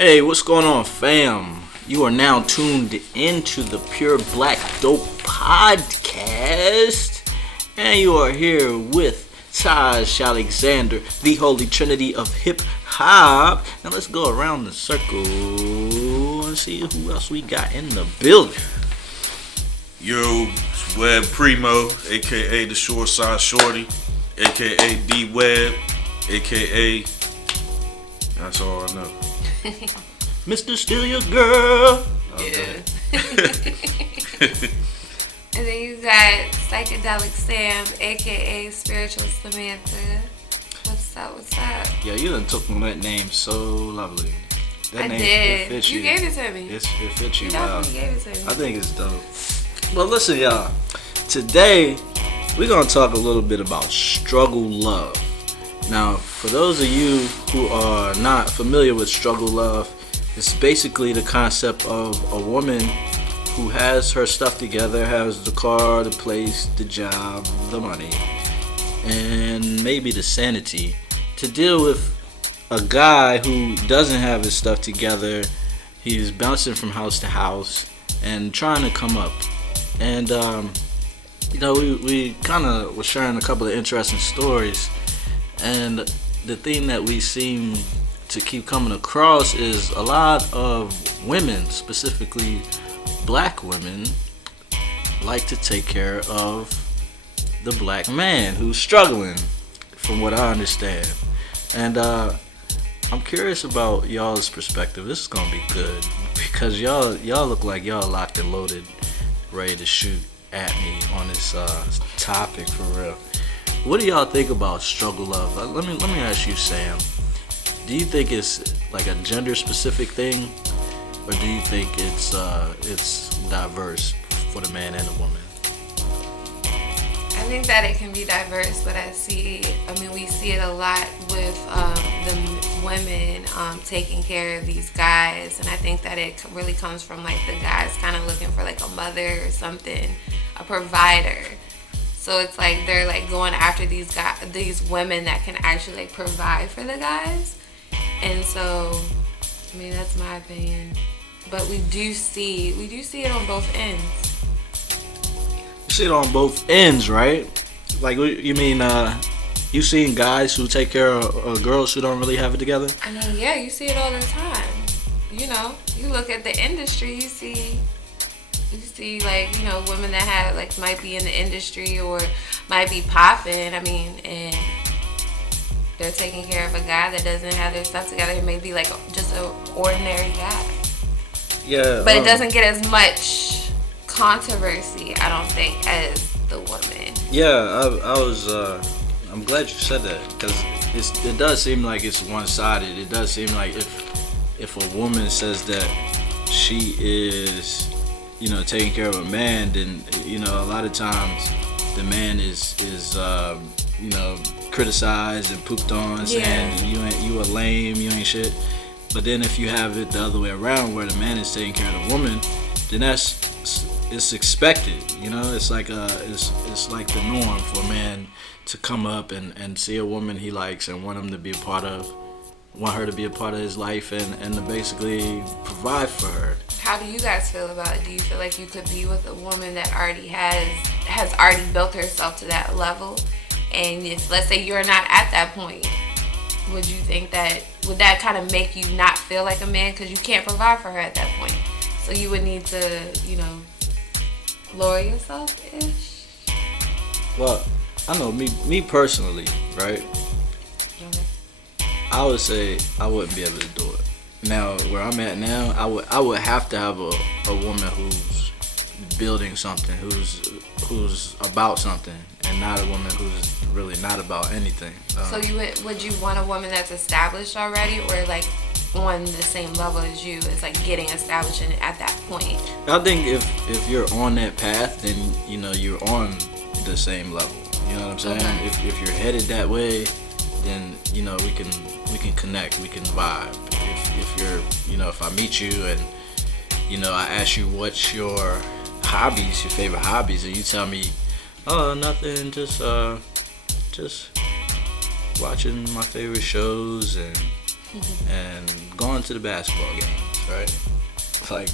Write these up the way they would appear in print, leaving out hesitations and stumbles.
Hey, what's going on, fam? You are now tuned into the Pure Black Dope Podcast, and you are here with Taj AlexandHer, the Holy Trinity of Hip Hop. Now let's go around the circle and see who else we got in the building. Yo, it's Webb Primo, aka the Short Side Shorty, aka D Webb, aka that's all I know. Mr. Steal Your Girl. Yeah. And then you got Psychedelic Sam, aka Spiritual Samantha. What's up? Yeah, you done took on that name so lovely. That I name, did. It fits you gave it to me. It fits you You well. definitely gave it to me. I think it's dope. Well, listen, y'all. Today, we're going to talk a little bit about struggle love. Now, for those of you who are not familiar with struggle love, it's basically the concept of a woman who has her stuff together, has the car, the place, the job, the money, and maybe the sanity to deal with a guy who doesn't have his stuff together. He's bouncing from house to house and trying to come up. And, we kind of were sharing a couple of interesting stories. And the thing that we seem to keep coming across is a lot of women, specifically black women, like to take care of the black man who's struggling, from what I understand. And I'm curious about y'all's perspective. This is gonna be good because y'all look like y'all locked and loaded, ready to shoot at me on this topic for real. What do y'all think about struggle love? Let me ask you, Sam. Do you think it's like a gender specific thing, or do you think it's diverse for the man and the woman? I think that it can be diverse, but we see it a lot with the women taking care of these guys, and I think that it really comes from like the guys kind of looking for like a mother or something, a provider. So it's like they're like going after these women that can actually like provide for the guys, and so that's my opinion. But we do see it on both ends. You see it on both ends, right? Like, you mean you seen guys who take care of girls who don't really have it together? I mean, yeah, you see it all the time. You look at the industry, you see like, women that have like might be in the industry or might be popping. And they're taking care of a guy that doesn't have their stuff together. It may be like just an ordinary guy. Yeah. But it doesn't get as much controversy, I don't think, as the woman. Yeah, I'm glad you said that, because it does seem like it's one-sided. It does seem like if a woman says that she is, taking care of a man, then, a lot of times the man is criticized and pooped on, saying you a lame, you ain't shit. But then if you have it the other way around, where the man is taking care of the woman, then it's expected. It's like it's like the norm for a man to come up and see a woman he likes and want her to be a part of his life and to basically provide for her. How do you guys feel about it? Do you feel like you could be with a woman that already has already built herself to that level, and if, let's say, you're not at that point, would that kind of make you not feel like a man because you can't provide for her at that point? So you would need to, lower yourself-ish? Well, I know me personally, right? Okay. I would say I wouldn't be able to do it. Now, where I'm at now, I would have to have a woman who's building something, who's about something, and not a woman who's really not about anything. So would you want a woman that's established already, or like on the same level as you, is like getting established at that point? I think if you're on that path, then you're on the same level. You know what I'm saying? Okay. If you're headed that way, then we can connect, we can vibe. If you're if I meet you and I ask you what's your hobbies, your favorite hobbies, and you tell me, oh, nothing, just watching my favorite shows and and going to the basketball games, right? Like,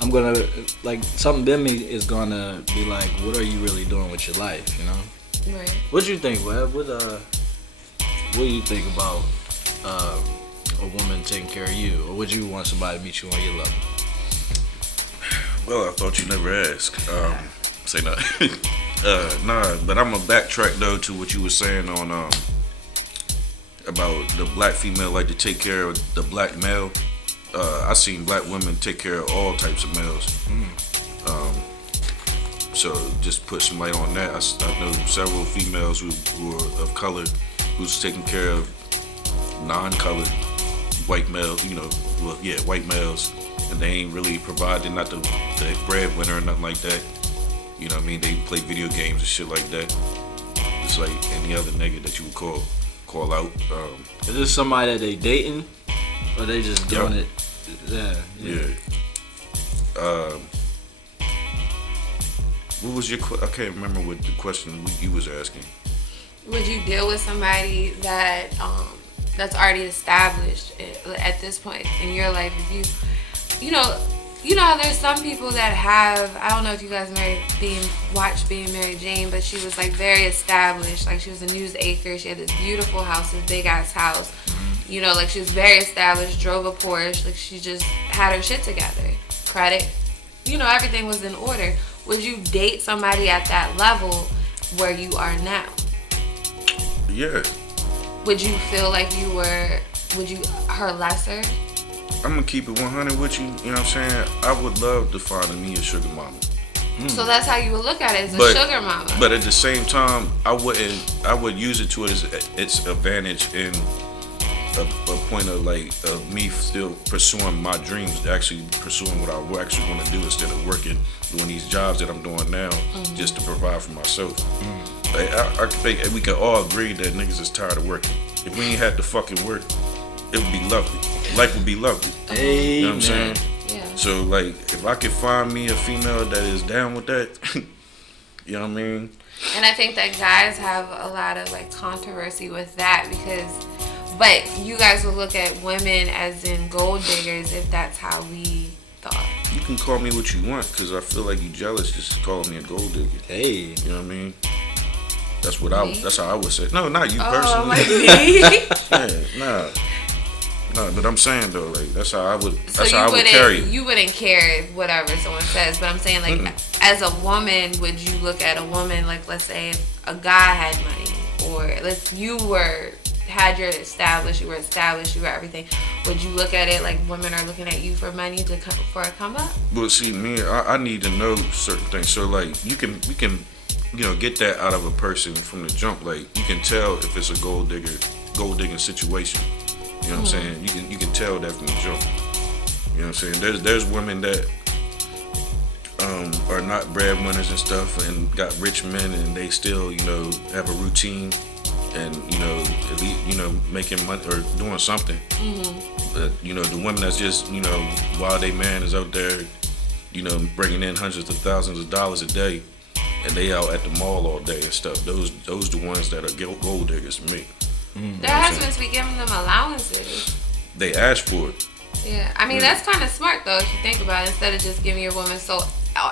I'm gonna, like, something in me is gonna be like, what are you really doing with your life, you know? Right. What do you think, Webb? What do you think about a woman taking care of you, or would you want somebody to meet you on your level? Well, I thought you never asked. Say no. Nah, but I'm gonna backtrack though to what you were saying on about the black female like to take care of the black male. I seen black women take care of all types of males. So just put some light on that. I know several females who are of color who's taking care of non-colored white males. White males, and they ain't really providing not the breadwinner or nothing like that. You know what I mean? They play video games and shit like that. Just like any other nigga that you would call out. Is this somebody that they dating, or they just doing it? Yeah. What was your? I can't remember what the question you was asking. Would you deal with somebody that that's already established at this point in your life? If you know how there's some people that have, I don't know if you guys watched Being Mary Jane, but she was like very established. Like she was a newsacre. She had this beautiful house, this big ass house. You know, like she was very established, drove a Porsche. Like she just had her shit together. Credit. Everything was in order. Would you date somebody at that level where you are now? Yeah. Would you feel like her lesser? I'm gonna keep it 100 with you. You know what I'm saying? I would love to find me a sugar mama. So that's how you would look at it, as a sugar mama. But at the same time, I would use it to its advantage in a point of me still pursuing my dreams, actually pursuing what I actually want to do instead of doing these jobs that I'm doing now just to provide for myself. I think we can all agree that niggas is tired of working. If we ain't had to fucking work, it would be lovely. Life would be lovely. Amen. You know what I'm saying? Yeah. So if I could find me a female that is down with that, you know what I mean? And I think that guys have a lot of controversy with that but you guys will look at women as in gold diggers if that's how we thought. You can call me what you want, because I feel like you jealous just calling me a gold digger. Hey. You know what I mean? That's how I would say it. No, not you Oh, personally. my No, but I'm saying though, that's how I would. So that's how I would carry it. You wouldn't care whatever someone says, but I'm saying as a woman, would you look at a woman let's say if a guy had money, or you were established, you were everything, would you look at it like women are looking at you for money for a come up? But see, I need to know certain things. So we can get that out of a person from the jump. You can tell if it's a gold digging situation. You know what I'm saying? You can tell that from the jump. You know what I'm saying? There's women that are not breadwinners and stuff, and got rich men, and they still have a routine, and at least making money or doing something. But the women that's just while they man is out there bringing in hundreds of thousands of dollars a day, and they out at the mall all day and stuff, those the ones that are gold diggers to me. Their husbands be giving them allowances. They ask for it. Yeah, I mean that's kind of smart though if you think about it. Instead of just giving your woman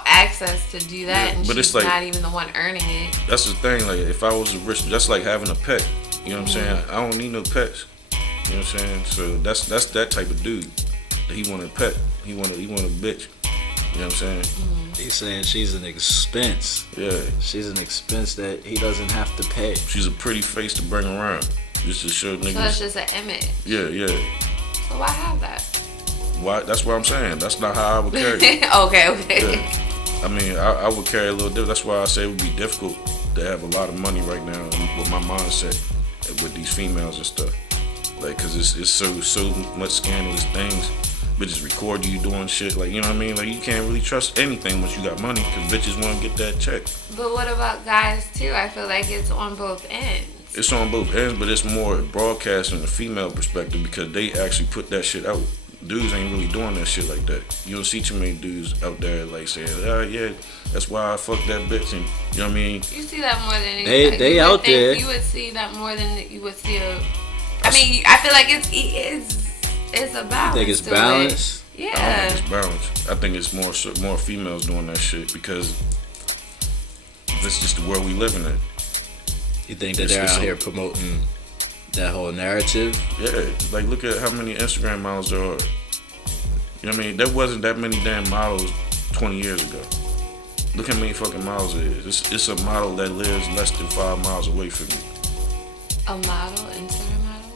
access to do that, and but she's not even the one earning it. That's the thing. If I was a rich, that's like having a pet. You know what I'm saying? I don't need no pets. You know what I'm saying? So that's that type of dude. He want a pet. He want a bitch. You know what I'm saying? He's saying she's an expense. Yeah. She's an expense that he doesn't have to pay. She's a pretty face to bring around. Just to show niggas. So it's just an image. Yeah. So why have that? Why? That's what I'm saying. That's not how I would carry it. Okay. Yeah. I mean, I would carry a little different. That's why I say it would be difficult to have a lot of money right now with my mindset with these females and stuff. Cause it's so much scandalous things. Bitches record you doing shit. You know what I mean? You can't really trust anything once you got money, cause bitches want to get that check. But what about guys too? I feel like it's on both ends. It's on both ends, but it's more broadcast from the female perspective because they actually put that shit out. Dudes ain't really doing that shit like that. You don't see too many dudes out there saying, "Oh yeah, that's why I fucked that bitch," and you know what I mean. You see that more than anybody. They out there. You would see that more than you would see a I mean, I feel like it's a balance. You think it's balanced? Yeah. I don't think it's balanced. I think it's more females doing that shit because that's just the world we live in. You think that they're out here promoting that whole narrative? Yeah, like look at how many Instagram models there are. You know what I mean? There wasn't that many damn models 20 years ago. Look how many fucking models it is. It's a model that lives less than 5 miles away from me. A model, Instagram model?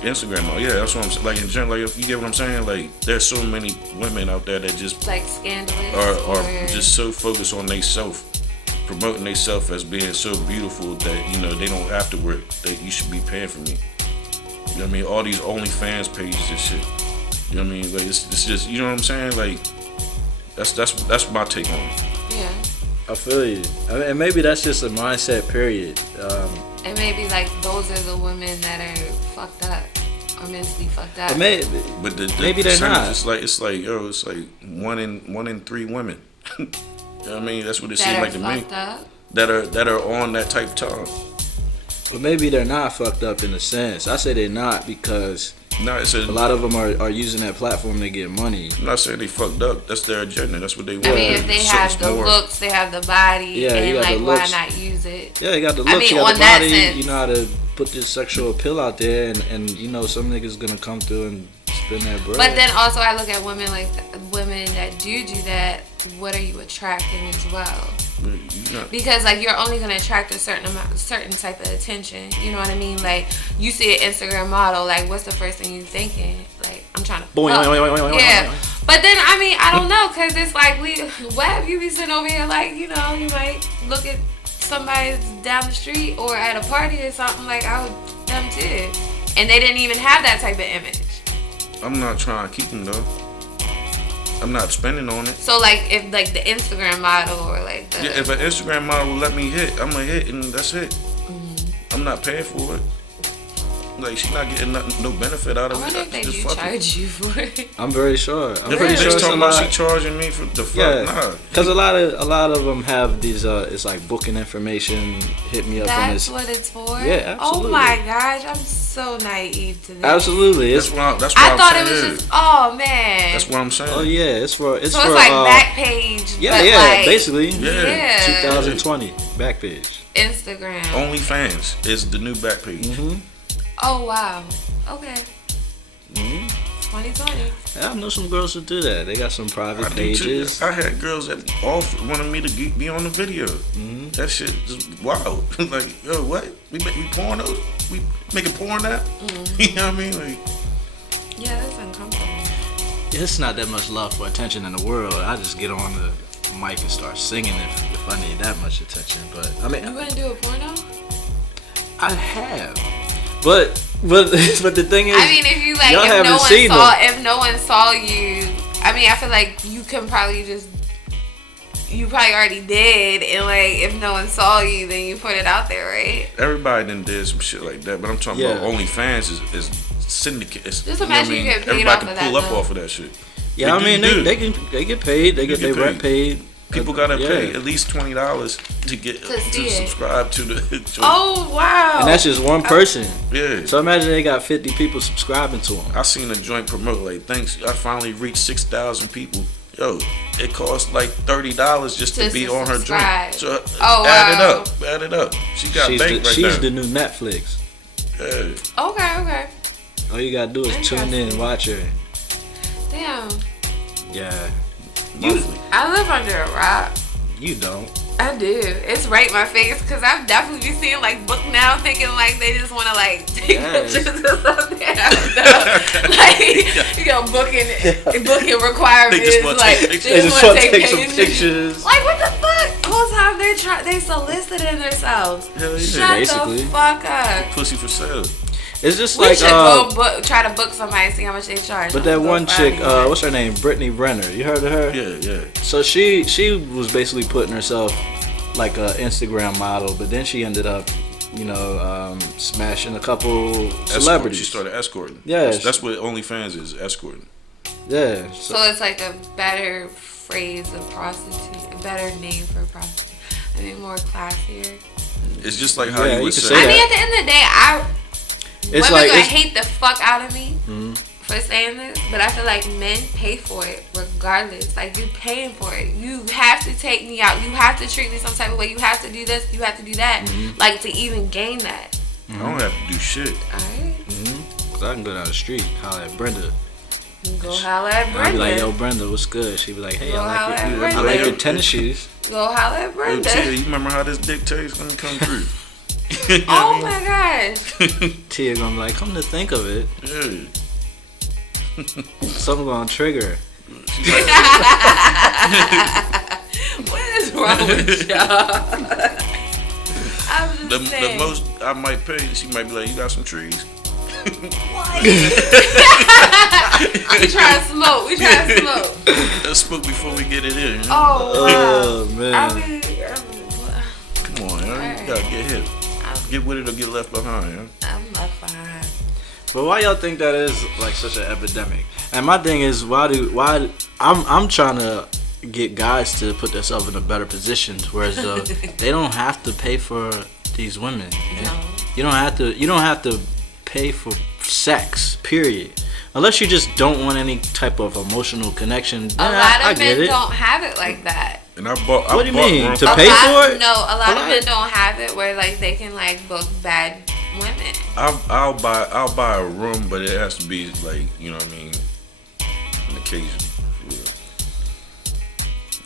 Instagram model, yeah, that's what I'm saying. Like in general, like, you get what I'm saying? Like there's so many women out there that just like scandalous are just so focused on they self, promoting they self as being so beautiful that, you know, they don't have to work, that you should be paying for me. You know what I mean? All these OnlyFans pages and shit. You know what I mean? Like it's just, you know what I'm saying? Like that's my take on it. Yeah. I feel you. I mean, and maybe that's just a mindset, period. And maybe like those are the women that are fucked up or mentally fucked up. But maybe they're not. It's like 1 in 3 women. You know what I mean? That's what it seems like to me. Up? That are on that type of time. But maybe they're not fucked up in a sense. I say they're not because a lot of them are using that platform to get money. I'm not saying they fucked up. That's their agenda. That's what they want. I mean, if they have the looks, they have the body, and like, why not use it? Yeah, you got the looks, you got the body. You know how to put this sexual appeal out there, and you know some niggas gonna come through and spend that bread. But then also, I look at women like women that do that. What are you attracting as well? Because like you're only gonna attract a certain type of attention. You know what I mean? Like you see an Instagram model, like what's the first thing you thinking? Like I'm trying to. Yeah. But then I mean I don't know, cause it's like Webb, you be sitting over here like, you know, you might look at somebody down the street or at a party or something, like I would them too, and they didn't even have that type of image. I'm not trying to keep them though. I'm not spending on it. So like if like the Instagram model or like the if an Instagram model will let me hit, I'm gonna hit and that's it. Mm-hmm. I'm not paying for it. Like she's not getting no benefit out of it. I wonder if they do charge you for it. I'm very sure. I'm pretty sure talking about she charging me for the fuck. Yeah, nah. Because a lot of them have these. It's like booking information. Hit me up on this. That's what it's for. Yeah, absolutely. Oh my gosh, I'm so naive to this. Absolutely, that's what I thought it was just. Oh man. That's what I'm saying. Oh yeah, it's for. So it's like back page. Yeah, like, basically. Yeah. 2020 back page. Instagram. OnlyFans is the new back page. Mm-hmm. Oh wow. Okay. Mm-hmm. 2020. Yeah, I know some girls who do that. They got some private pages. I had girls that wanted me to be on the video. Mm-hmm. That shit is wild. Like, yo, what? We pornos? We making porn now? Mm-hmm. You know what I mean? Like, yeah, that's uncomfortable. It's not that much love for attention in the world. I just get on the mic and start singing if I need that much attention. But I mean, you gonna do a porno? I have. But the thing is, I mean, if you like, if no one saw you, I mean, I feel like you probably already did, and like if no one saw you, then you put it out there, right? Everybody done did some shit like that, but I'm talking about OnlyFans is syndicate. Just imagine you get paid everybody off of can pull that, up off of that shit. Yeah, they get paid. They get their rent paid. People gotta pay at least $20 to get to subscribe to the. Oh wow! And that's just one person. Yeah. So imagine they got 50 people subscribing to them. I seen a joint promote like, thanks, I finally reached 6,000 people. Yo, it costs like $30 just to be on her joint. So add it up. She got bank right now. She's the new Netflix. Yeah. Okay. All you gotta do is tune in and watch her. Damn. Yeah. I live under a rock. You don't. I do. It's right in my face because I've definitely been seeing like book now thinking like they just want to like take pictures or something. Like, you know, booking requirements. They just want to take some pictures. Like, what the fuck? The whole time they soliciting themselves. Shut the fuck up. Pussy for sale. It's just we like should try to book somebody and see how much they charge. But that one chick, what's her name? Brittany Renner. You heard of her? Yeah. So she was basically putting herself like an Instagram model, but then she ended up, smashing a couple celebrities. She started escorting. Yeah, that's what OnlyFans is, escorting. Yeah. So it's like a better phrase of prostitute, a better name for prostitute. I mean, more classier. It's just like how you would say. I mean, at the end of the day, It's women like gonna it's, hate the fuck out of me Mhm. for saying this, but I feel like men pay for it regardless. Like, you paying for it. You have to take me out. You have to treat me some type of way. You have to do this. You have to do that. Like, to even gain that. I don't have to do shit. Alright. Cause I can go down the street, holler at Brenda. Go holler at I'll Brenda. be like, yo, Brenda, what's good? She be like, hey, Go holler at I Brenda. like your tennis shoes. Go holler at Yo, Brenda. Tia, you remember how this dick taste gonna come through? Oh my gosh. Tia gonna be like, come to think of it, Yeah. something gonna trigger. She's like, What is wrong with y'all? I'm just the saying. most I might pay, she might be like, you got some trees? What? We trying to smoke. Let's smoke before we get it in. Oh, wow. Oh man. I mean, Come on, man. You gotta get hit. Get with it or get left behind, man. I'm left behind. But why y'all think that is like such an epidemic? And my thing is, I'm trying to get guys to put themselves in a better position, whereas they don't have to pay for these women. No. You don't have to pay for sex, period. Unless you just don't want any type of emotional connection. A lot of men don't have it like that. And I bought. What do you mean? rum. To pay for it? No, a lot of men don't have it where like they can like book bad women. I'll buy a room, but it has to be like, you know what I mean, an occasion.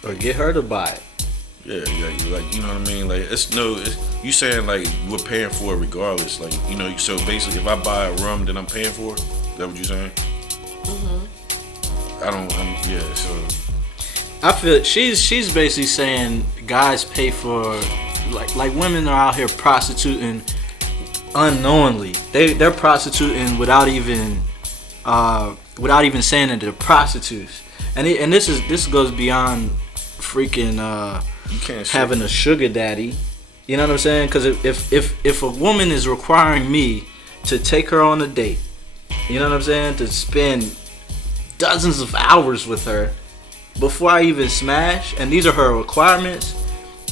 Or get her to buy it. Yeah, like you know what I mean. Like you saying like we're paying for it regardless. Like, you know, so basically if I buy a rum, then I'm paying for it. Is that what you're saying? So I feel she's basically saying guys pay for like women are out here prostituting unknowingly. They're prostituting without even saying that they're prostitutes. And this goes beyond freaking you can't having a sugar daddy. You know what I'm saying? Because if a woman is requiring me to take her on a date, you know what I'm saying, to spend dozens of hours with her before I even smash, and these are her requirements,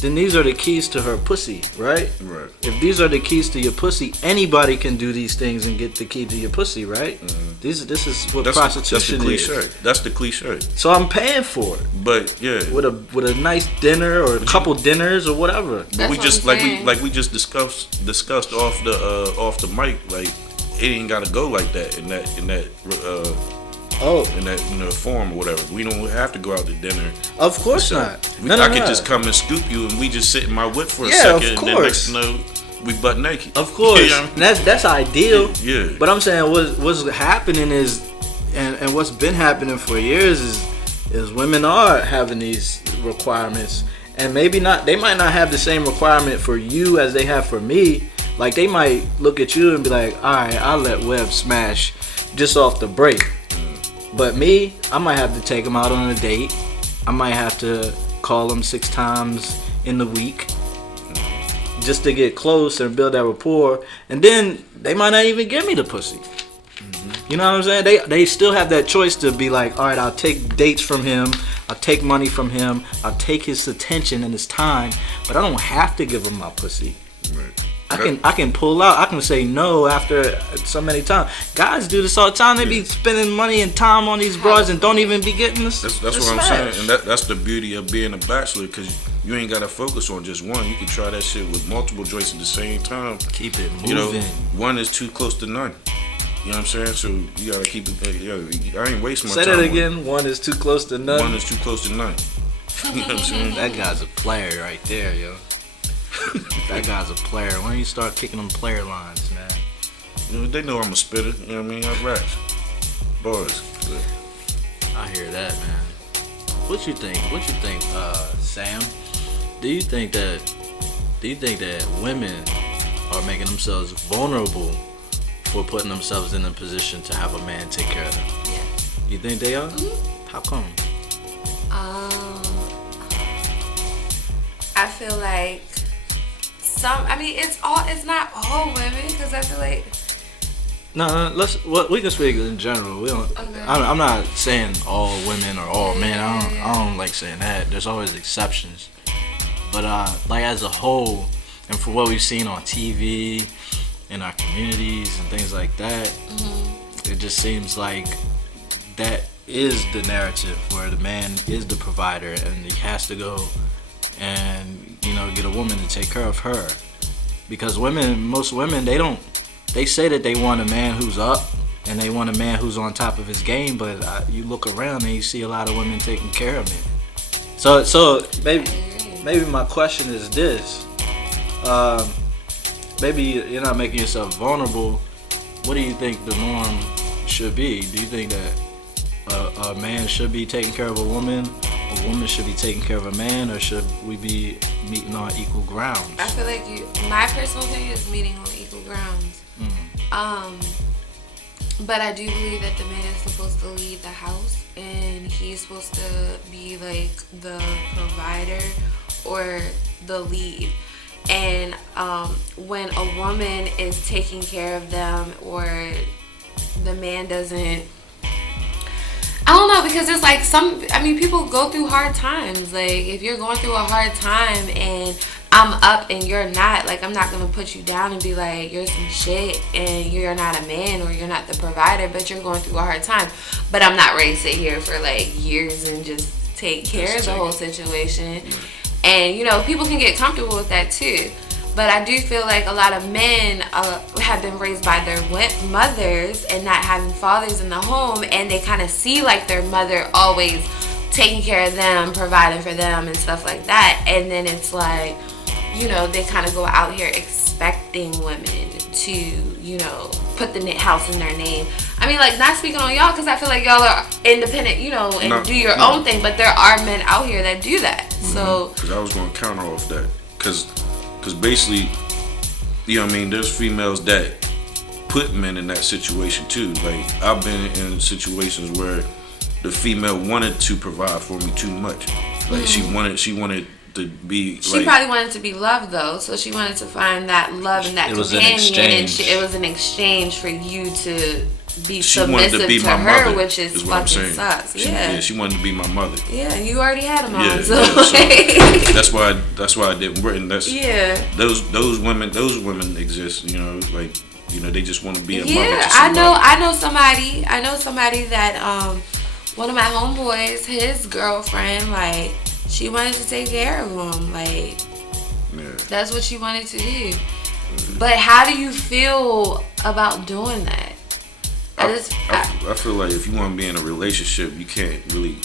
then these are the keys to her pussy, right? Right. If these are the keys to your pussy, anybody can do these things and get the key to your pussy, right? Mm-hmm. This is what prostitution that's the cliche. is. That's the cliche. So I'm paying for it But yeah, with a nice dinner or a couple dinners or whatever. but That's we what just I'm saying. like we just discussed off the mic. Like, it ain't gotta go like that in that form or whatever. We don't have to go out to dinner. Of course So, not. I could just come and scoop you, and we just sit in my whip for a Yeah, second, of and then next course. thing you know, we butt naked. Of course, You know what I mean? that's ideal. Yeah. But I'm saying what's happening is, and what's been happening for years is women are having these requirements, and maybe not. They might not have the same requirement for you as they have for me. Like, they might look at you and be like, all right, I'll let Webb smash just off the break. But me, I might have to take him out on a date. I might have to call him 6 times in the week just to get close and build that rapport. And then they might not even give me the pussy. You know what I'm saying? They still have that choice to be like, all right, I'll take dates from him. I'll take money from him. I'll take his attention and his time. But I don't have to give him my pussy. Right. I can pull out. I can say no after so many times. Guys do this all the time. They be spending money and time on these broads and don't even be getting this. That's what I'm saying, and that's the beauty of being a bachelor, because you ain't gotta focus on just one. You can try that shit with multiple joints at the same time. Keep it moving. You know, one is too close to none. You know what I'm saying? So you gotta keep it. I ain't wasting my Say time. that again. One is too close to none. One is too close to none. You know what I'm saying? That guy's a player right there, yo. That guy's a player. When you start kicking them player lines, man? You know, they know I'm a spitter. You know what I mean? I raps. Bars. I hear that, man. What you think, Sam? Do you think that women are making themselves vulnerable for putting themselves in a position to have a man take care of them? Yeah. You think they are? How come? I feel like it's not all women, because I feel like No, we can speak in general. We don't. Okay. I'm not saying all women or all men. I don't like saying that. There's always exceptions. But like as a whole, and for what we've seen on TV in our communities and things like that. It just seems like that is the narrative where the man is the provider and he has to go and, you know, get a woman to take care of her. Because most women, they say that they want a man who's up and they want a man who's on top of his game, but you look around and you see a lot of women taking care of men. So maybe my question is this. Maybe you're not making yourself vulnerable. What do you think the norm should be? Do you think that a man should be taking care of a woman should be taking care of a man, or should we be meeting on equal grounds? I feel like my personal opinion is meeting on equal grounds. But I do believe that the man is supposed to lead the house and he's supposed to be like the provider or the lead. And when a woman is taking care of them or the man doesn't, I don't know, because it's like people go through hard times. Like, if you're going through a hard time and I'm up and you're not, like, I'm not going to put you down and be like, you're some shit and you're not a man or you're not the provider, but you're going through a hard time. But I'm not ready to sit here for like years and just take care of the whole situation. And, you know, people can get comfortable with that too. But I do feel like a lot of men have been raised by their mothers and not having fathers in the home, and they kind of see like their mother always taking care of them, providing for them and stuff like that. And then it's like, you know, they kind of go out here expecting women to, you know, put the house in their name. I mean, like, not speaking on y'all, because I feel like y'all are independent, you know, and do your own thing, but there are men out here that do that. So, because I was going to counter off that, because basically, you know what I mean, there's females that put men in that situation too. Like, I've been in situations where the female wanted to provide for me too much. Like, she wanted to be. She probably wanted to be loved though, so she wanted to find that love and that companion, and it was an exchange for you to be submissive to her, mother, which is fucking sucks. She wanted to be my mother. Yeah, you already had a mom. Yeah, so that's why I didn't written. Those women exist. You know, like, you know, they just want to be a mother. Yeah, I know somebody that one of my homeboys, his girlfriend, like, she wanted to take care of him. Like, that's what she wanted to do. But how do you feel about doing that? I feel like if you want to be in a relationship, you can't really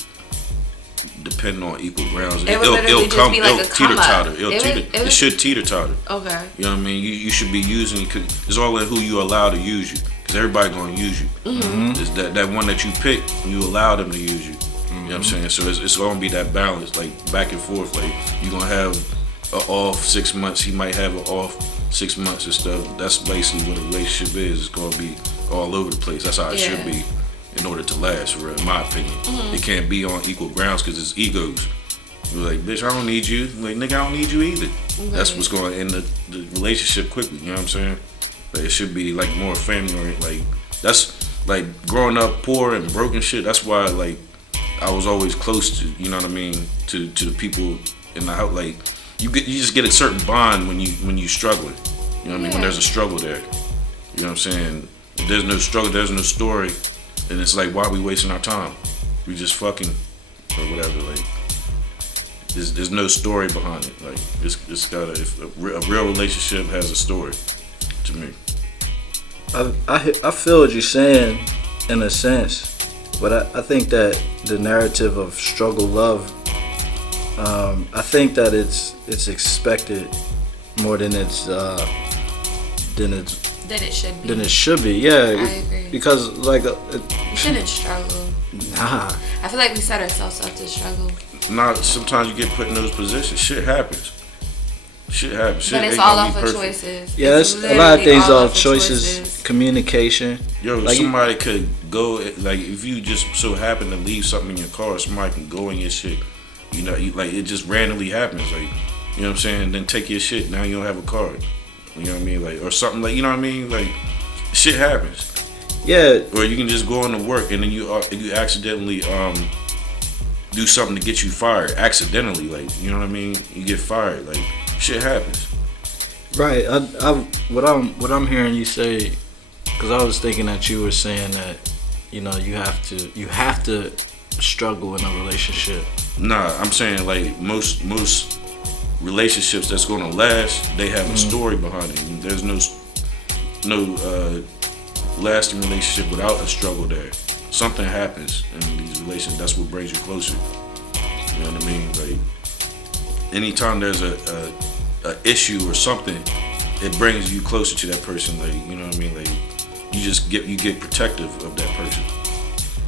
depend on equal grounds. It'll come, be like teeter-totter. It should teeter-totter. Okay. You know what I mean? You should be using, cause it's all in who you allow to use you. Because everybody going to use you. It's that one that you pick, you allow them to use you. You know what I'm saying? So it's going to be that balance, like, back and forth. Like, you're going to have an off 6 months. He might have an off 6 months and stuff. That's basically what a relationship is. It's going to be all over the place. That's how it should be in order to last, in my opinion. It can't be on equal grounds because it's egos. You're like, bitch, I don't need you. Like, nigga, I don't need you either. That's what's going to end the relationship quickly. You know what I'm saying? Like, it should be like more family oriented. Like, that's like growing up poor and broken shit. That's why, like, I was always close to, you know what I mean, to the people in the house. Like, you just get a certain bond when you struggling. You know what I mean? When there's a struggle there. You know what I'm saying? If there's no struggle, there's no story, and it's like, why are we wasting our time? We just fucking or whatever. Like, there's no story behind it. Like, it's got a real relationship has a story to me. I feel what you're saying in a sense, but I think that the narrative of struggle love, I think that it's expected more than it should be. Yeah, I agree. Because, like, you shouldn't struggle. Nah. I feel like we set ourselves up to struggle. Nah, sometimes you get put in those positions. Shit happens. Shit but it's all off of choices. Yeah, it's a lot of things off choices. Communication. Yo, like, somebody could go, like, if you just so happen to leave something in your car, somebody can go in your shit. You know, like, it just randomly happens. Like, you know what I'm saying? And then take your shit. Now you don't have a car. You know what I mean? Like, or something, like, you know what I mean? Like, shit happens. Yeah. Or you can just go into work and then you accidentally do something to get you fired. Accidentally, like, you know what I mean? You get fired. Like, shit happens. Right. What I'm hearing you say, because I was thinking that you were saying that, you know, you have to struggle in a relationship. Nah, I'm saying like most relationships that's gonna last, they have a story behind it. There's no lasting relationship without a struggle there. Something happens in these relationships. That's what brings you closer. You know what I mean? Like anytime there's a issue or something, it brings you closer to that person. Like, you know what I mean? Like you get protective of that person.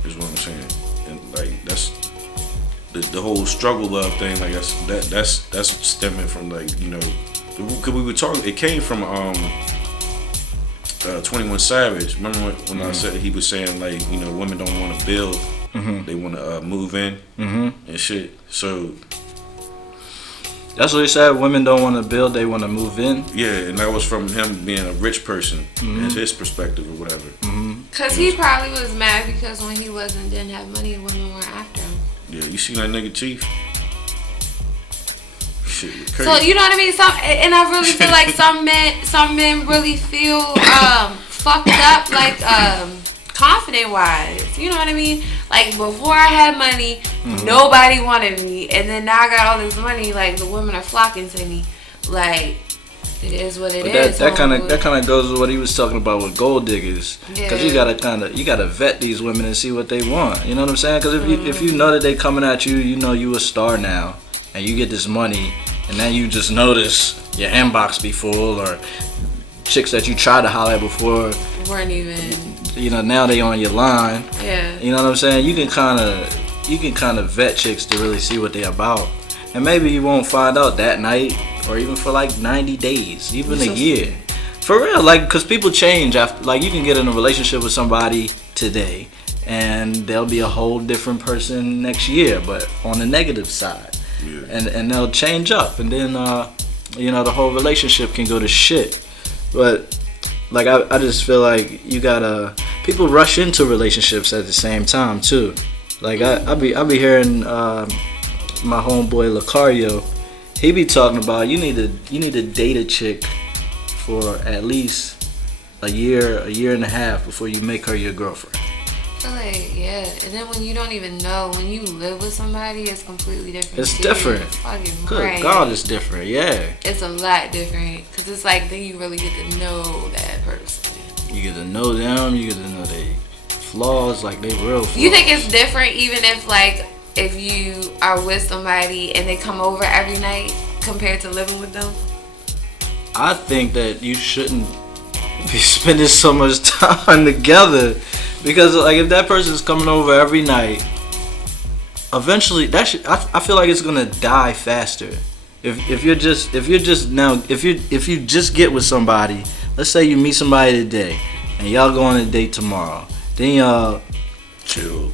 Is what I'm saying. And like that's the whole struggle love thing. Like that's stemming from, like, you know, because we were talking. It came from 21 Savage. Remember when I said he was saying, like, you know, women don't want to build, they want to move in and shit. So that's what he said. Women don't want to build; they want to move in. Yeah, and that was from him being a rich person and his perspective or whatever. Cause he probably was mad because when he didn't have money, women were after him. Yeah, you see that nigga teeth? Shit, crazy. So you know what I mean? And I really feel like some men really feel fucked up, like confident wise. You know what I mean? Like, before I had money, nobody wanted me, and then now I got all this money. Like, the women are flocking to me. Like, it is what it is. That kind of goes with what he was talking about with gold diggers. Because you gotta vet these women and see what they want. You know what I'm saying? Because if you know that they coming at you, you know you a star now, and you get this money, and then you just notice your inbox be full, or chicks that you tried to holler at before weren't even. You know, now they on your line. Yeah. You know what I'm saying? You can kind of vet chicks to really see what they about, and maybe you won't find out that night, or even for like 90 days, even a year. For real, like, because people change after. Like, you can get in a relationship with somebody today, and they'll be a whole different person next year, but on the negative side. Yeah. And they'll change up, and then you know, the whole relationship can go to shit. But like, I just feel like you gotta, people rush into relationships at the same time too. Like, I be hearing my homeboy Lucario, he be talking about you need to date a chick for at least a year and a half before you make her your girlfriend. I feel like, yeah, and then when you don't even know, when you live with somebody, it's completely different. It's different. It's fucking Good right. God, it's different. Yeah. It's a lot different, because it's like, then you really get to know that person. You get to know them. You get to know their flaws, like they real flaws. You think it's different even if, like, if you are with somebody and they come over every night compared to living with them? I think that you shouldn't be spending so much time together, because like, if that person's coming over every night, eventually I feel like it's gonna die faster. If you just get with somebody, let's say you meet somebody today and y'all go on a date tomorrow, then y'all chill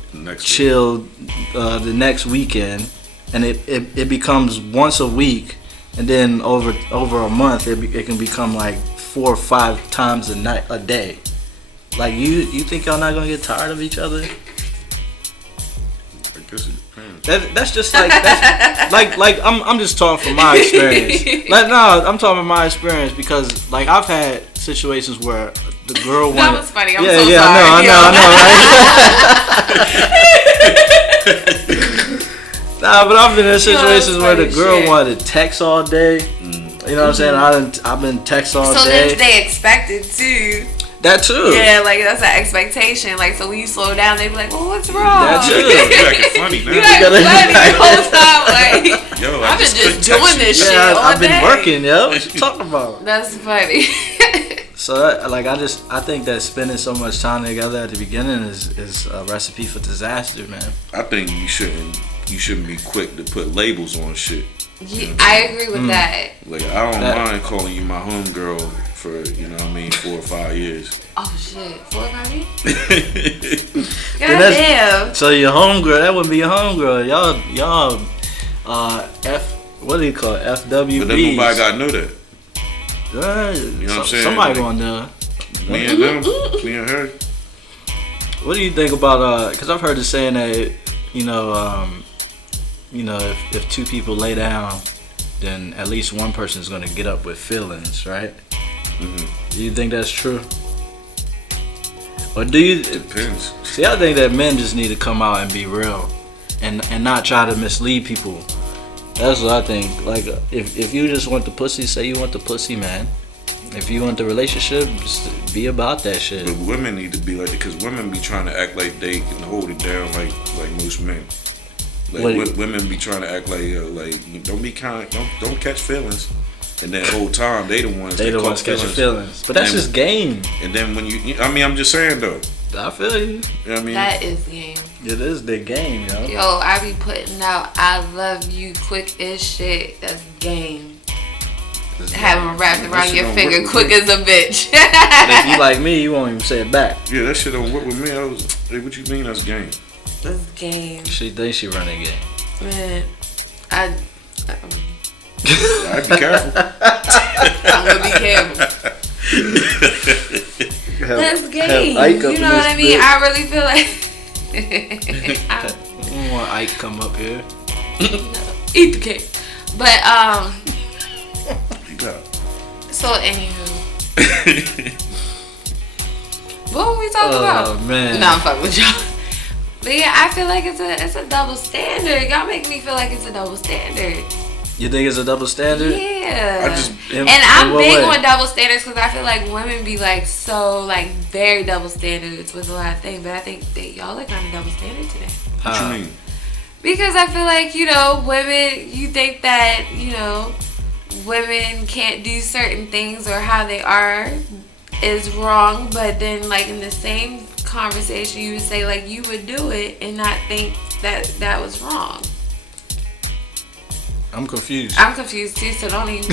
the next weekend, and it becomes once a week, and then over a month it can become like 4 or 5 times a day. Like, you think y'all not gonna get tired of each other? I guess it depends. That's just like, like I'm just talking from my experience. Like, no, I'm talking from my experience, because like, I've had situations where the girl wanted. That was funny. I'm so sorry. I know, right? Nah, but I've been in situations where the girl wanted to text all day. You know what I'm saying? I've been text all day. So then they expected too. That too. Yeah, like, that's an expectation. Like, so when you slow down, they be like, "Well, what's wrong?" That too. You acting funny now. You acting funny the whole time. Like, yo, I've been just doing this shit all I've been day. working, yo. What you talking about? That's funny. So, like, I think that spending so much time together at the beginning is a recipe for disaster, man. I think you shouldn't be quick to put labels on shit. Yeah, I agree with that. Like, I don't mind calling you my homegirl for, you know what I mean, 4 or 5 years. Oh shit, 4 or 5 years? Goddamn. So your homegirl, that wouldn't be your homegirl. Y'all, what do you call it? FWBs. But then nobody got to know that. You know what I'm saying? Somebody gonna know. Me and them, me and her. What do you think about? Because I've heard the saying that, you know, if 2 people lay down, then at least one person is gonna get up with feelings, right? Mm-hmm. Do you think that's true? Or do you? Depends. See, I think that men just need to come out and be real, and not try to mislead people. That's what I think. Like, if you just want the pussy, say you want the pussy, man. If you want the relationship, just be about that shit. But women need to be like, because women be trying to act like they can hold it down like most men. Like women be trying to act like don't be kind, don't catch feelings, and that whole time they the ones catching feelings. But that's just game. And then when I mean, I'm just saying though. I feel you. You know what I mean? That is game. It is the game, yo. Yo, I be putting out "I love you" quick as shit. That's game. Have them wrapped around your finger quick as a bitch. But if you like me, you won't even say it back. Yeah, that shit don't work with me. I was, hey, what you mean that's game? That's game. She thinks she running game. Man, I'd be careful. I'm gonna be careful. That's game. You know what I mean? I really feel like I don't want Ike come up here. Eat the cake. But You got. So anywho, what were we talking about? Oh man. No, I'm fucking with y'all. But yeah, I feel like it's a double standard. Y'all make me feel like it's a double standard. You think it's a double standard? Yeah. In I'm big way? on double standards because I feel like women be like so like very double standards with a lot of things. But I think that y'all are kind of double standard today. What you mean? Because I feel like, you know, women, you think that, you know, women can't do certain things or how they are is wrong, but then like in the same conversation you would say like you would do it and not think that that was wrong. I'm confused. I'm confused too, so don't even.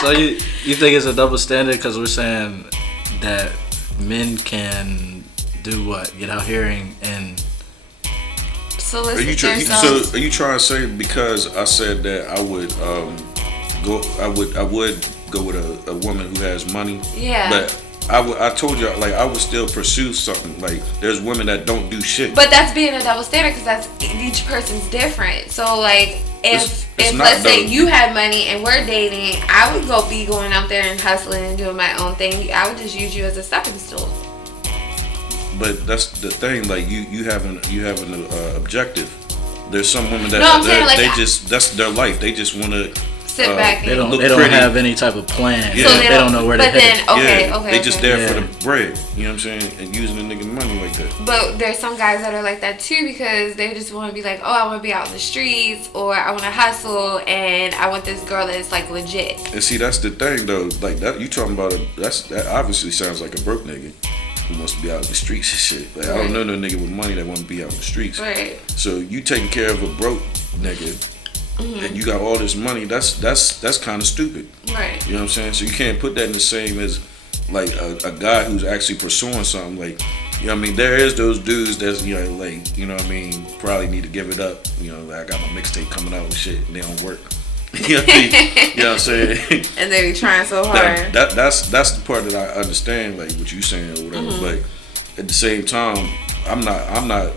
So you think it's a double standard because we're saying that men can do what? Get out here and solicit Are you trying to say because I said that I would go with a woman who has money? Yeah. But I told you like I would still pursue something. Like there's women that don't do shit. But that's being a double standard because that's each person's different. So like if let's say you had money and we're dating, I would be going out there and hustling and doing my own thing. I would just use you as a stepping stool. But that's the thing. Like you have an objective. There's some women that that's their life. They just want to sit back. They don't pretty. have any type of plan. Yeah. So they don't know where they're headed. Okay. They just there for the bread. You know what I'm saying? And using the nigga money like that. But there's some guys that are like that too because they just want to be like, oh, I want to be out in the streets or I want to hustle and I want this girl that's like legit. And see, that's the thing though. Like that, you talking about that obviously sounds like a broke nigga who wants to be out in the streets and shit. Like I don't know no nigga with money that want to be out in the streets. Right. So you taking care of a broke nigga. Mm-hmm. And you got all this money, that's kind of stupid. Right. You know what I'm saying? So you can't put that in the same as like a guy who's actually pursuing something. Like, you know what I mean? There is those dudes that's, you know, like, you know what I mean, probably need to give it up. You know, like I got my mixtape coming out and shit and they don't work. You know what I mean? You know what I'm saying? And they be trying so hard. That's the part that I understand, like what you saying or whatever. Mm-hmm. But at the same time, I'm not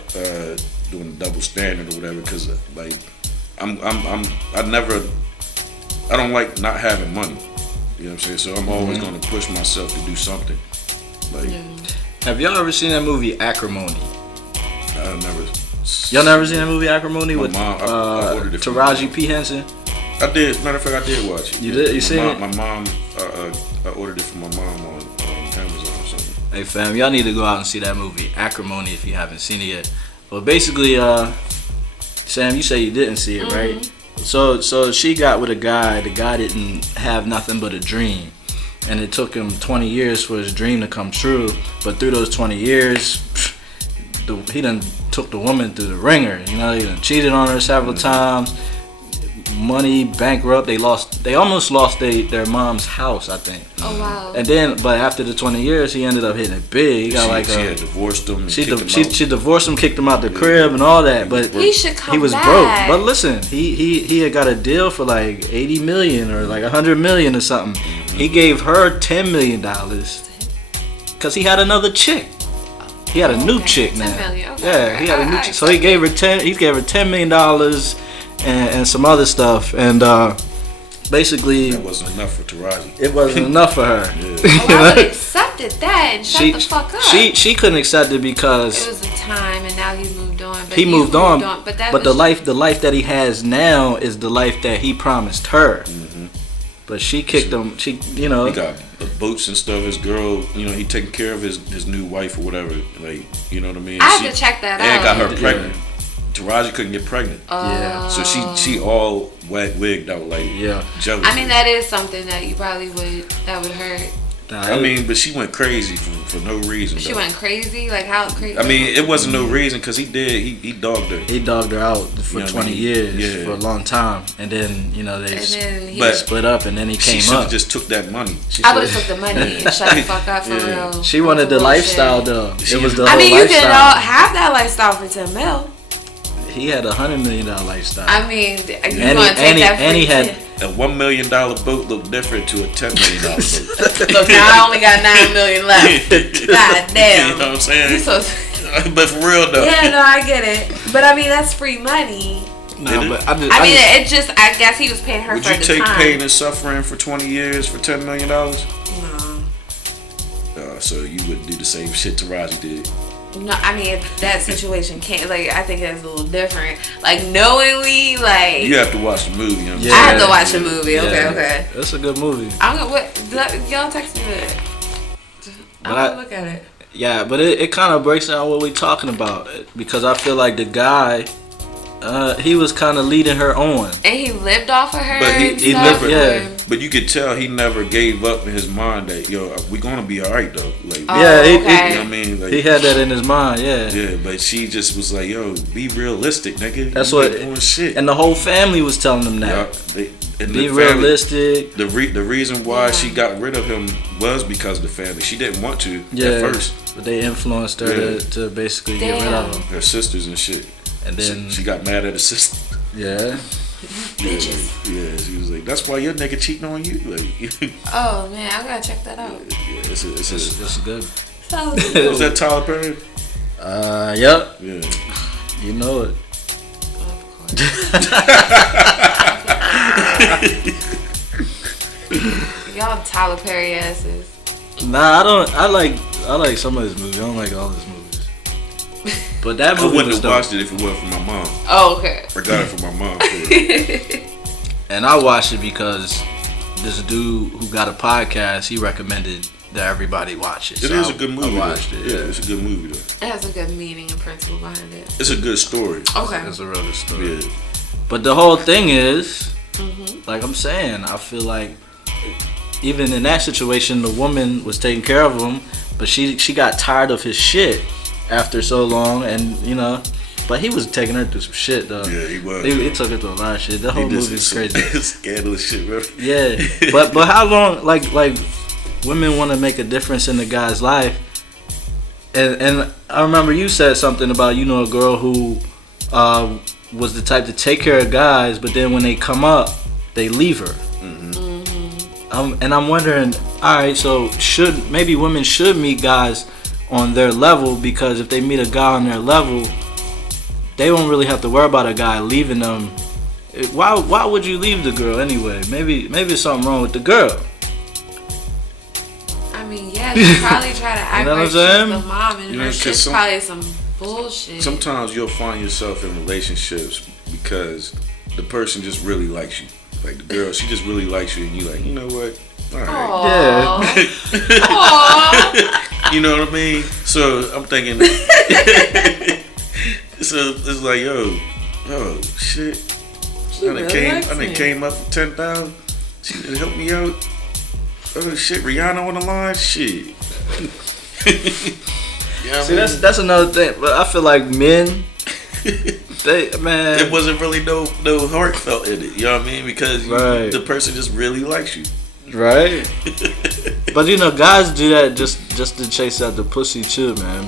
doing a double standard or whatever because like I don't like not having money. You know what I'm saying? So I'm always going to push myself to do something. Like, have y'all ever seen that movie Acrimony? I never. Y'all never seen that movie Acrimony with mom, I ordered it Taraji P. Henson? I did. Matter of fact, I did watch it. You did? You seen it? My mom. I ordered it for my mom on Amazon or something. Hey fam, y'all need to go out and see that movie Acrimony if you haven't seen it yet. Well, basically, Sam, you say you didn't see it, right? So she got with a guy. The guy didn't have nothing but a dream, and it took him 20 years for his dream to come true. But through those 20 years, he done took the woman through the ringer. You know, he done cheated on her several times. Money, bankrupt. They almost lost their mom's house, I think. Oh wow. And then, but after the 20 years, he ended up hitting it big. He got she had divorced him. She divorced him, kicked him out the crib, and all that. But he should come. He was back. broke. But listen, he had got a deal for like 80 million or like 100 million or something. Mm-hmm. He gave her $10 million because he had another chick. He had a new chick now. $10 million. Okay. Yeah, he had a new chick. So he gave her $10 million. and some other stuff, and basically that wasn't enough for Taraji. It wasn't enough for her. Yeah. Well, I would have accepted that and shut the fuck up. She couldn't accept it because it was a time, and now he moved on. But he moved on. But the life that he has now is the life that he promised her. Mm-hmm. But she kicked him. He got boots and stuff. His girl, he taking care of his new wife or whatever. Like, you know what I mean? I have to check that out. And got her pregnant. Taraji couldn't get pregnant. So she all wigged out like jealous. I mean, that is something that you probably that would hurt. I mean, but she went crazy for no reason. She went crazy? Like, how crazy? I mean, it wasn't no reason because he dogged her. He dogged her out for 20 years, for a long time. And then, they split up and then he came up. She should have just took that money. I would have took the money and shut the fuck up for real. She wanted the lifestyle, though. It was the whole lifestyle. I mean, you can have that lifestyle for 10 mil. He had $100 million lifestyle. I mean, you want to take that for he had a $1 million boat looked different to a $10 million boat. Look, now I only got $9 million left. God damn. You know what I'm saying? So, but for real though. Yeah, no, I get it. But I mean, that's free money. No, but I guess he was paying her would for the time. Would you take pain and suffering for 20 years for $10 million? No. So you would do the same shit Taraji did. No, I mean, if that situation can't, I think it's a little different. Knowingly, you have to watch the movie. I have to watch the movie. Okay. It's a good movie. I'm gonna, y'all text me that. I'm gonna look at it. Yeah, but it kind of breaks down what we're talking about, because I feel like the guy, he was kind of leading her on. And he lived off of her. But he never, but you could tell he never gave up in his mind that we gonna be all right though. You know what I mean? He had that in his mind. Yeah, but she just was like, be realistic, nigga. That's what doing shit. And the whole family was telling them that. Be realistic. The reason why she got rid of him was because of the family. She didn't want to at first, but they influenced her to basically get rid of him. Her sisters and shit. And then she got mad at her sister. Yeah. Bitches. Yeah, she was like, "That's why your nigga cheating on you." Oh man, I gotta check that out. Yeah, it's good. Was that Tyler Perry? Yep. Yeah. You know it. Of course. Y'all Tyler Perry asses. Nah, I don't. I like some of his movies. I don't like all his movies. But that movie, I wouldn't have watched it if it wasn't for my mom. Oh, okay. I got it from my mom. And I watched it because this dude who got a podcast, he recommended that everybody watch it. It is a good movie. I watched it. Yeah, it's a good movie though. It has a good meaning and principle behind it. It's a good story. Okay. It's a real good story. Yeah. But the whole thing is, like I'm saying, I feel like even in that situation, the woman was taking care of him, but she got tired of his shit after so long, and but he was taking her through some shit though. Yeah, he was. He took her through a lot of shit. The whole movie is crazy. Scandalous shit, bro. Yeah, but how long? Like women want to make a difference in the guy's life, and I remember you said something about a girl who was the type to take care of guys, but then when they come up, they leave her. And I'm wondering, all right, so maybe women should meet guys on their level, because if they meet a guy on their level, they won't really have to worry about a guy leaving them. Why would you leave the girl anyway? Maybe there's something wrong with the girl. I mean, yeah, she probably try to act like she's the mom, and her shit's probably some bullshit. Sometimes you'll find yourself in relationships because the person just really likes you. Like the girl, she just really likes you, and you like, you know what? All right. Yeah. You know what I mean? So I'm thinking. So it's like, oh shit. I done came up for 10,000. She done helped me out. Oh shit, Rihanna on the line. Shit. See, that's another thing. But I feel like men. It wasn't really no heartfelt in it, you know what I mean? Because the person just really likes you. Right. But guys do that just to chase out the pussy too, man.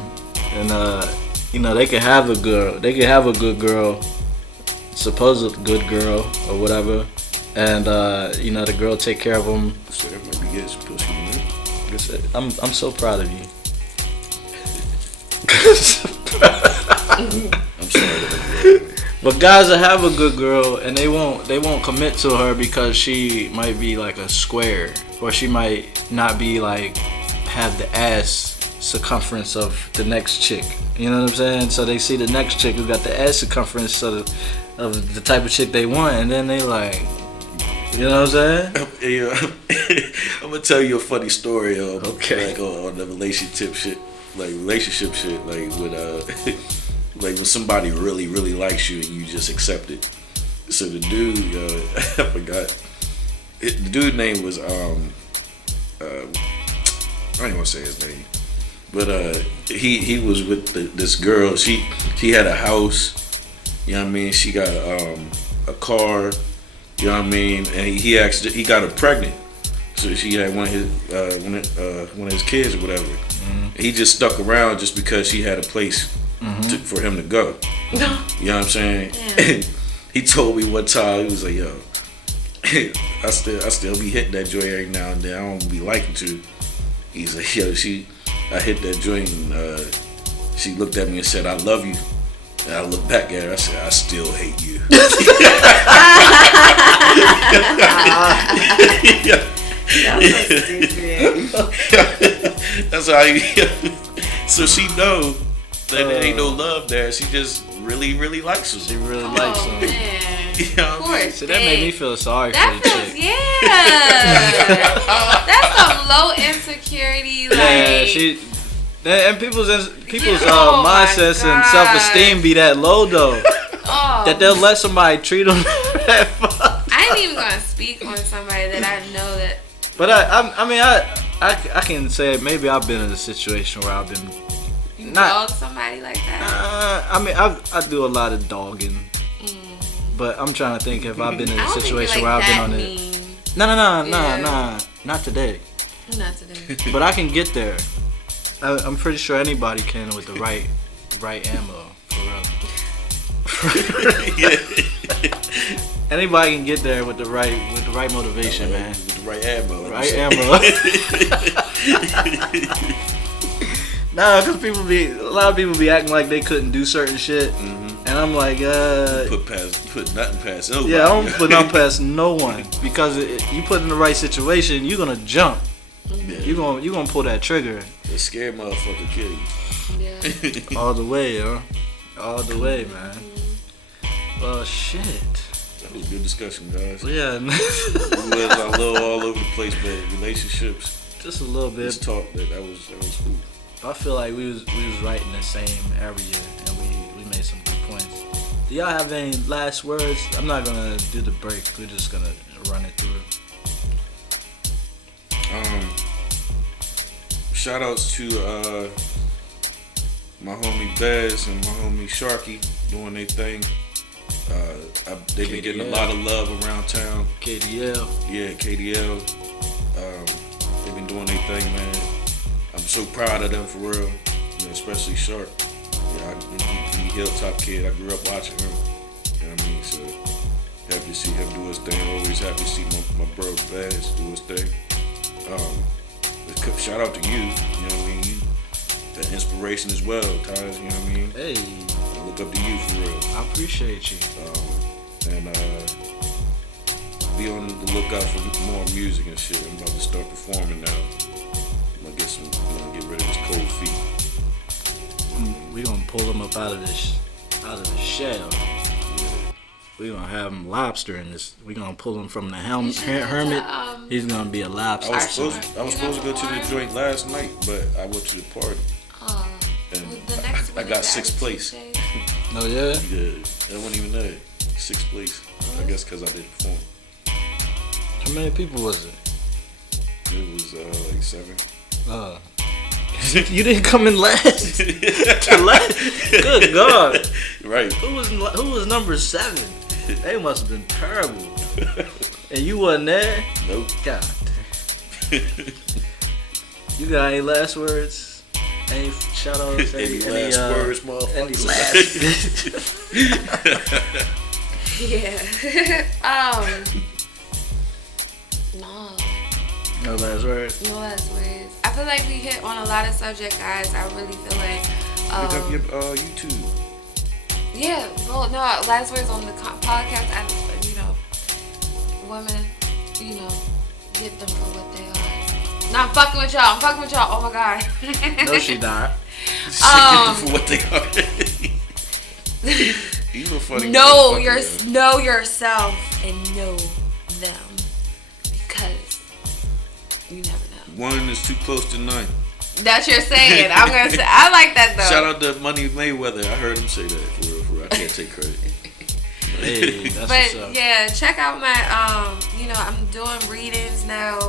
And they can have a good girl, supposed good girl or whatever, and the girl take care of them. So everybody gets pussy, man. I'm so proud of you. I'm sorry. But guys that have a good girl and they won't commit to her because she might be like a square, or she might not be like have the ass circumference of the next chick. You know what I'm saying? So they see the next chick who got the ass circumference of the type of chick they want, and then they like, you know what I'm saying? Yeah, I'm gonna tell you a funny story. Okay. Like on the relationship shit, like with like when somebody really really likes you and you just accept it. So the dude, I forgot. The dude's name was I don't even want to say his name, but he was with this girl. She had a house. You know what I mean? She got a car. You know what I mean? And he got her pregnant. So she had one of his kids or whatever. Mm-hmm. He just stuck around just because she had a place for him to go. You know what I'm saying? Yeah. He told me one time, he was like, "Yo, I still be hitting that joint every now and then. I don't be liking to." He's like, "Yo, I hit that joint and she looked at me and said, 'I love you.' And I looked back at her. I said, 'I still hate you.'" That's how you. So she know that there ain't no love there. She just really, really likes him. She really likes him. Man. You know what I mean? So that made me feel sorry for the chick. Yeah. That's some low insecurity. And people's mindsets and self-esteem be that low though. That they'll let somebody treat them that fuck. I ain't even gonna speak on somebody that I know that. But I can say maybe I've been in a situation where I've been dog somebody like that. I do a lot of dogging, but I'm trying to think if I've been in a situation where I've been on it. No, not today. Not today. But I can get there. I'm pretty sure anybody can with the right ammo, for real. Anybody can get there with the right motivation, man. With the right ammo. Right ammo. Nah, cause a lot of people be acting like they couldn't do certain shit, and I'm like, put nothing past nobody. Yeah, I don't put nothing past no one, because you put in the right situation, you're gonna jump. Yeah. You gonna pull that trigger. The scared motherfucker kill you. Yeah. All the way, yo. All the way, man. Well, shit. That was a good discussion, guys. Yeah. We was a little all over the place, but relationships. Just a little bit. Just talk. That was cool. I feel like we was right in the same area, and we made some good points. Do y'all have any last words? I'm not gonna do the break. We're just gonna run it through. Shout outs to my homie Bez and my homie Sharky doing their thing. They've been getting a lot of love around town. KDL. Yeah, KDL. They've been doing their thing, man. I'm so proud of them, for real. You know, especially Shark. Yeah, he Hilltop kid. I grew up watching him. You know what I mean? So happy to see him do his thing. Always happy to see my bro Bez do his thing. Shout out to you. You know what I mean? You, that inspiration as well, Taj. You know what I mean? Hey. I look up to you, for real. I appreciate you. And be on the lookout for more music and shit. I'm about to start performing now. I'm gonna get rid of this cold feet. We gonna pull them up out of the shell. Yeah. We gonna have them lobster in this. We gonna pull him from the hermit. He's gonna be a lobster. I was supposed to go to the joint last night, but I went to the party. And the next I got 6th place. Oh yeah? Yeah, I wasn't even there. 6th place. I guess because I didn't perform. How many people was it? It was like 7. You didn't come in last. Good God! Right. Who was number 7? They must have been terrible. And you wasn't there? Nope. God. You got any last words? Any shout outs? Any last words, motherfucker? Any last? Yeah. No. No last words? No last words. I feel like we hit on a lot of subject, guys. I really feel like Look up your YouTube. Yeah, well, no, last words on the podcast, women, get them for what they are. No, I'm fucking with y'all. Oh my God. No, she not. Get them for what they are. Even funny. Know yourself and know them, because you never know. One is too close to none. That's your saying. I'm gonna say. I like that though. Shout out to Money Mayweather. I heard him say that for real. I can't take credit. Hey, that's but what's up. yeah, check out my I'm doing readings now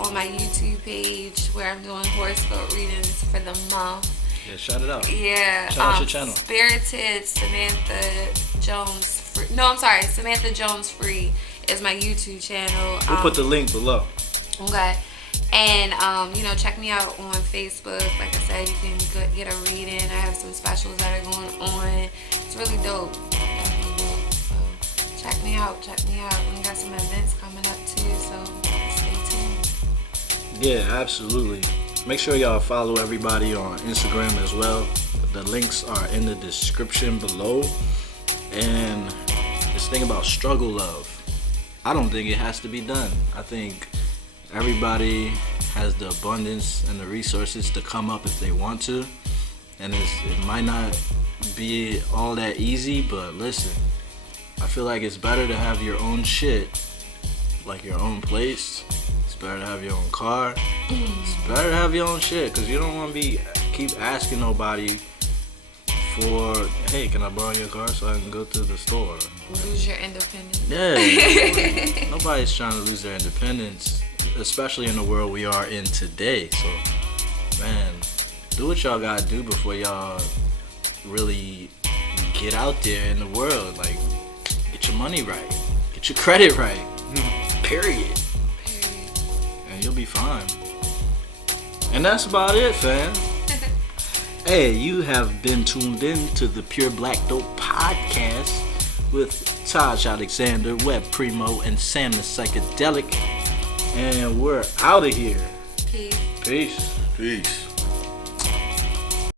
on my YouTube page, where I'm doing horoscope readings for the month. Yeah, shout it out. Yeah. Shout out your channel. Spirited Samantha Jones Free. Samantha Jones Free is my YouTube channel. We'll put the link below. Okay. And, check me out on Facebook. Like I said, you can get a reading. I have some specials that are going on. It's really dope. Definitely dope. So check me out. And we got some events coming up too, so stay tuned. Yeah, absolutely. Make sure y'all follow everybody on Instagram as well. The links are in the description below. And this thing about struggle love, I don't think it has to be done. I think everybody has the abundance and the resources to come up if they want to. And it might not be all that easy, but listen, I feel like it's better to have your own shit, like your own place. It's better to have your own car. It's better to have your own shit, because you don't want to keep asking nobody for, hey, can I borrow your car so I can go to the store? Lose your independence. Yeah. Nobody's trying to lose their independence, especially in the world we are in today. So, man, do what y'all gotta do before y'all really get out there in the world. Like, get your money right, get your credit right, period. And you'll be fine. And that's about it, fam. Hey, you have been tuned in to the Pure Black Dope podcast with Taj AlexandHer, Webb Primo, and Sam the Psychedelic. And we're out of here. Peace. Peace. Peace.